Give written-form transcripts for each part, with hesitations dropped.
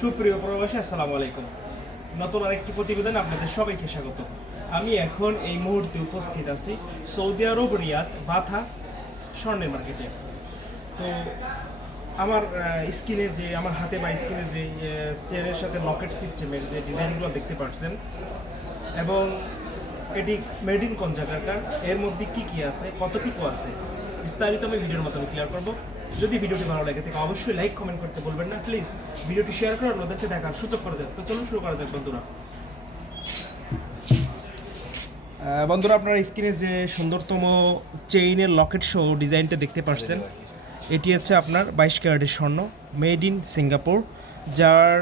সুপ্রিয় প্রবাসী, আসসালামু আলাইকুম। নতুন আরেকটি প্রতিবেদন আপনাদের সবাইকে স্বাগত। আমি এখন এই মুহূর্তে উপস্থিত আছি সৌদি আরব রিয়াদ বাথা স্বর্ণের মার্কেটে। তো আমার স্ক্রিনে যে আমার হাতে বা স্ক্রিনে যে চেয়ারের সাথে লকেট সিস্টেমের যে ডিজাইনগুলো দেখতে পাচ্ছেন, এবং এটি মেড ইন কোন জায়গাটার, এর মধ্যে কি কি আছে, কতটুকু আছে, বিস্তারিত আমি ভিডিওর মাধ্যমে ক্লিয়ার করব। যদি ভিডিওটি ভালো লাগে থাকে অবশ্যই লাইক কমেন্ট করতে বলবেন না। প্লিজ ভিডিওটি শেয়ার করে আপনাদেরকে দেখার সুযোগ করে দেন। তো চলুন শুরু করা যাক বন্ধুরা। বন্ধুরা, আপনারা স্ক্রিনে যে সুন্দরতম চেইনের লকেট সহ ডিজাইনটা দেখতে পাচ্ছেন, এটি হচ্ছে আপনার 22 ক্যারেটের স্বর্ণ, মেড ইন সিঙ্গাপুর, যার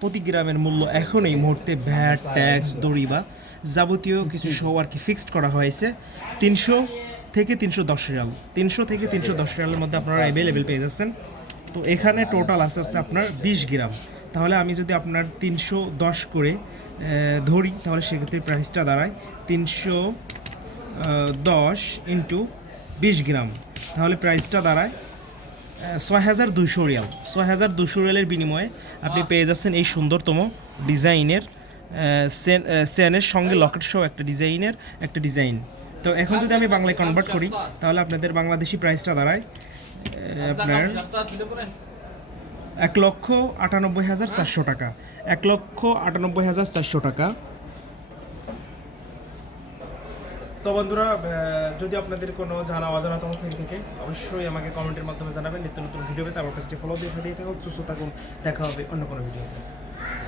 প্রতি গ্রামের মূল্য এখন এই মুহূর্তে ভ্যাট, ট্যাক্স, দড়ি বা যাবতীয় কিছু সহ আর কি ফিক্সড করা হয়েছে 300 থেকে 310 রিয়াল। 300 থেকে 310 রিয়ালের মধ্যে আপনারা অ্যাভেলেবেল পেয়ে যাচ্ছেন। তো এখানে টোটাল আছে হচ্ছে আপনার 20 গ্রাম। তাহলে আমি যদি আপনার 310 করে ধরি, তাহলে সেক্ষেত্রে প্রাইসটা দাঁড়ায় 310 ইন্টু 20 গ্রাম, তাহলে প্রাইসটা দাঁড়ায় 6200 রিয়াল। 6200 রিয়ালের বিনিময়ে আপনি পেয়ে যাচ্ছেন এই সুন্দরতম ডিজাইনের চেনের সঙ্গে লকেট সহ একটা ডিজাইন। তো এখন যদি আমি বাংলায় কনভার্ট করি, তাহলে আপনাদের বাংলাদেশি প্রাইসটা দাঁড়ায় আপনার 1,98,400 টাকা। 1,98,400 টাকা। তো বন্ধুরা, যদি আপনাদের কোনো জানা অজানা তথ্য থেকে অবশ্যই আমাকে কমেন্টের মাধ্যমে জানাবেন। নিত্য নতুন ভিডিও পেতে আমার কাছে ফলো দিয়ে থাকুন। সুস্থ থাকুন, দেখা হবে অন্য কোনো ভিডিওতে।